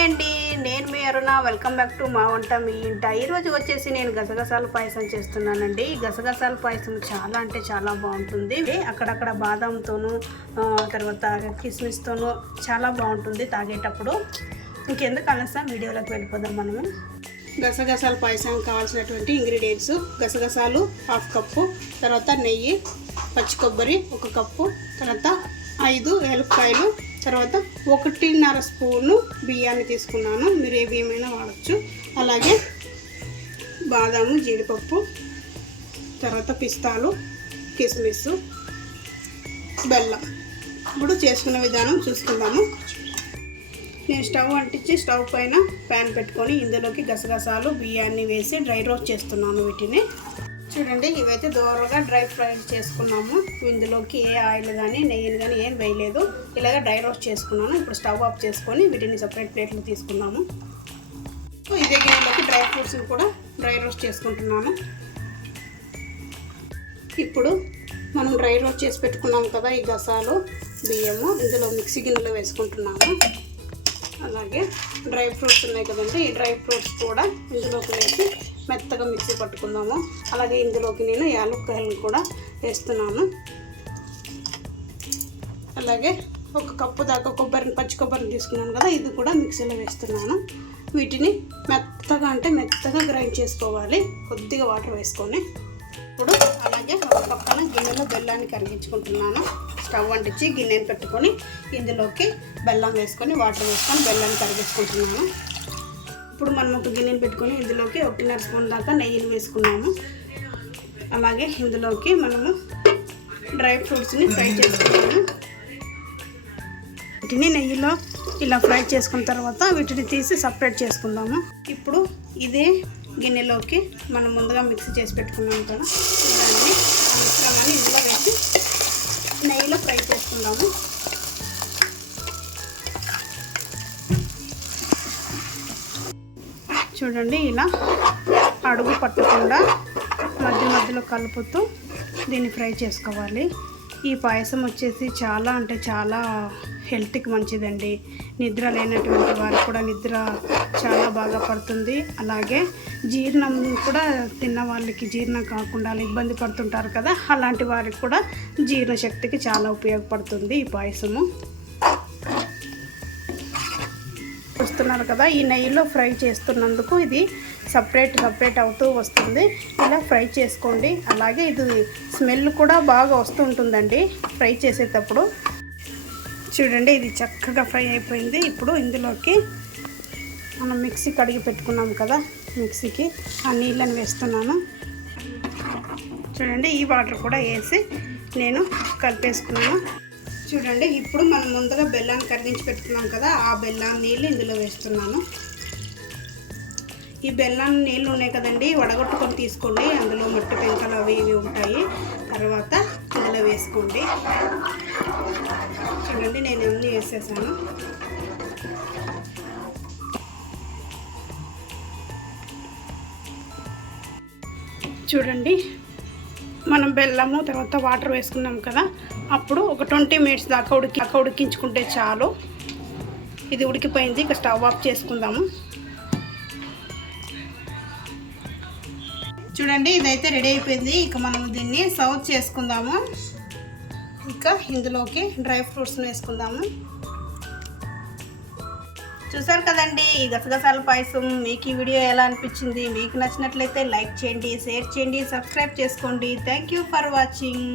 Hi అండి, నేను మీ అరుణ. Welcome back to మా వంట మీ ఇంట. ఈరోజు వచ్చేసి నేను గసగసాల పాయసం చేస్తున్నానండి. గసగసాల పాయసం చాలా అంటే చాలా బాగుంటుంది. అక్కడక్కడ బాదంతోనూ తర్వాత కిస్మిస్తోనూ చాలా బాగుంటుంది తాగేటప్పుడు. ఇంకెందుకు ఆలస్యం, వీడియోలోకి వెళ్ళిపోదాం మనము. గసగసాల పాయసానికి కావాల్సినటువంటి ఇంగ్రీడియంట్స్: గసగసాలు 1/2 కప్పు, తర్వాత నెయ్యి, పచ్చి కొబ్బరి 1 కప్పు, తర్వాత 5 ఏలక్కాయలు, తర్వాత 1.5 స్పూను బియ్యాన్ని తీసుకున్నాను. మీరు ఏ బియ్యమైనా వాడచ్చు. అలాగే బాదాము, జీడిపప్పు, తర్వాత పిస్తాలు, కిస్మిస్, బెల్లం. ఇప్పుడు చేసుకునే విధానం చూసుకుందాము. నేను స్టవ్ అంటించి స్టవ్ పైన ప్యాన్ పెట్టుకొని ఇందులోకి గసగసాలు, బియ్యాన్ని వేసి డ్రై రోస్ట్ చేస్తున్నాను. వీటిని చూడండి, ఇవైతే దూరంగా డ్రై ఫ్రై చేసుకున్నాము. ఇందులోకి ఏ ఆయిల్ కానీ నెయ్యిని కానీ ఏం వేయలేదు. ఇలాగ డ్రై రోస్ట్ చేసుకున్నాను. ఇప్పుడు స్టవ్ ఆఫ్ చేసుకొని వీటిని సపరేట్ ప్లేట్లు తీసుకున్నాము. ఇదే గిన్నెలోకి డ్రై ఫ్రూట్స్ని కూడా డ్రై రోస్ట్ చేసుకుంటున్నాను. ఇప్పుడు మనం డ్రై రోస్ట్ చేసి పెట్టుకున్నాము కదా ఈ గసాలు, బియ్యము ఇందులో మిక్సీ గిన్నెలో వేసుకుంటున్నాము. అలాగే డ్రై ఫ్రూట్స్ ఉన్నాయి కదండి, ఈ డ్రై ఫ్రూట్స్ కూడా ఇందులోకి వేసి మెత్తగా మిక్సీ పట్టుకుందాము. అలాగే ఇందులోకి నేను యాలక్కాయలను కూడా వేస్తున్నాను. అలాగే 1 కప్పు దాకా పచ్చి కొబ్బరిని తీసుకున్నాను కదా, ఇది కూడా మిక్సీలో వేస్తున్నాను. వీటిని మెత్తగా అంటే మెత్తగా గ్రైండ్ చేసుకోవాలి, కొద్దిగా వాటర్ వేసుకొని. ఇప్పుడు అలాగే 1 పక్కన గిన్నెలో బెల్లాన్ని కరిగించుకుంటున్నాను. స్టవ్ అంటించి గిన్నెని పెట్టుకొని ఇందులోకి బెల్లం వేసుకొని వాటర్ వేసుకొని బెల్లాన్ని కరిగించుకుంటున్నాను. ఇప్పుడు మనం ఒక గిన్నెని పెట్టుకొని ఇందులోకి 1.5 స్పూన్ దాకా నెయ్యిని వేసుకున్నాము. అలాగే ఇందులోకి మనము డ్రై ఫ్రూట్స్ని ఫ్రై చేసుకున్నాము. వీటిని నెయ్యిలో ఇలా ఫ్రై చేసుకున్న తర్వాత వీటిని తీసి సపరేట్ చేసుకుందాము. ఇప్పుడు ఇదే గిన్నెలోకి మనం ముందుగా మిక్సీ చేసి పెట్టుకున్నాము కదా, దాన్ని ఆ మిశ్రమాన్ని ఇందులో వేసి నెయ్యిలో ఫ్రై చేసుకుందాము. చూడండి, ఇలా అడుగు పట్టకుండా మధ్య మధ్యలో కలుపుతూ దీన్ని ఫ్రై చేసుకోవాలి. ఈ పాయసం వచ్చేసి చాలా అంటే చాలా హెల్త్కి మంచిదండి. నిద్ర లేనటువంటి వారికి కూడా నిద్ర చాలా బాగా పడుతుంది. అలాగే జీర్ణం కూడా తిన్న వాళ్ళకి జీర్ణం కాకుండా ఇబ్బంది పడుతుంటారు కదా, అలాంటి వారికి కూడా జీర్ణశక్తికి చాలా ఉపయోగపడుతుంది ఈ పాయసము. చూస్తున్నారు కదా, ఈ నెయ్యిలో ఫ్రై చేస్తున్నందుకు ఇది సపరేట్ అవుతూ వస్తుంది. ఇలా ఫ్రై చేసుకోండి. అలాగే ఇది స్మెల్ కూడా బాగా వస్తుంటుందండి ఫ్రై చేసేటప్పుడు. చూడండి, ఇది చక్కగా ఫ్రై అయిపోయింది. ఇప్పుడు ఇందులోకి మనం మిక్సీ కడిగి పెట్టుకున్నాం కదా, మిక్సీకి ఆ నీళ్ళని వేస్తున్నాను. చూడండి, ఈ వాటర్ కూడా వేసి నేను కలిపేసుకున్నాను. చూడండి, ఇప్పుడు మనం ముందుగా బెల్లాన్ని కరిగించి పెట్టుకున్నాం కదా, ఆ బెల్లాన్ని నీళ్ళు ఇందులో వేస్తున్నాను. ఈ బెల్లం నీళ్ళు ఉన్నాయి కదండి, వడగొట్టుకొని తీసుకోండి. అందులో మట్టి పెంకలు అవి ఇవి ఉంటాయి. తర్వాత ఇందులో వేసుకోండి. చూడండి, నేను అన్నీ వేసేసాను. చూడండి, మనం బెల్లము తర్వాత వాటర్ వేసుకున్నాం కదా, అప్పుడు ఒక 20 మినిట్స్ దాకా ఉడికించుకుంటే చాలు. ఇది ఉడికిపోయింది. ఇక స్టవ్ ఆఫ్ చేసుకుందాము. చూడండి, ఇదైతే రెడీ అయిపోయింది. ఇక మనం దీన్ని సర్వ్ చేసుకుందాము. ఇక ఇందులోకి డ్రై ఫ్రూట్స్ని వేసుకుందాము. చూసారు కదండి ఈ గసగసాల పాయసం. మీకు ఈ వీడియో ఎలా అనిపించింది? మీకు నచ్చినట్లయితే లైక్ చేయండి, షేర్ చేయండి, సబ్స్క్రైబ్ చేసుకోండి. Thank you for watching.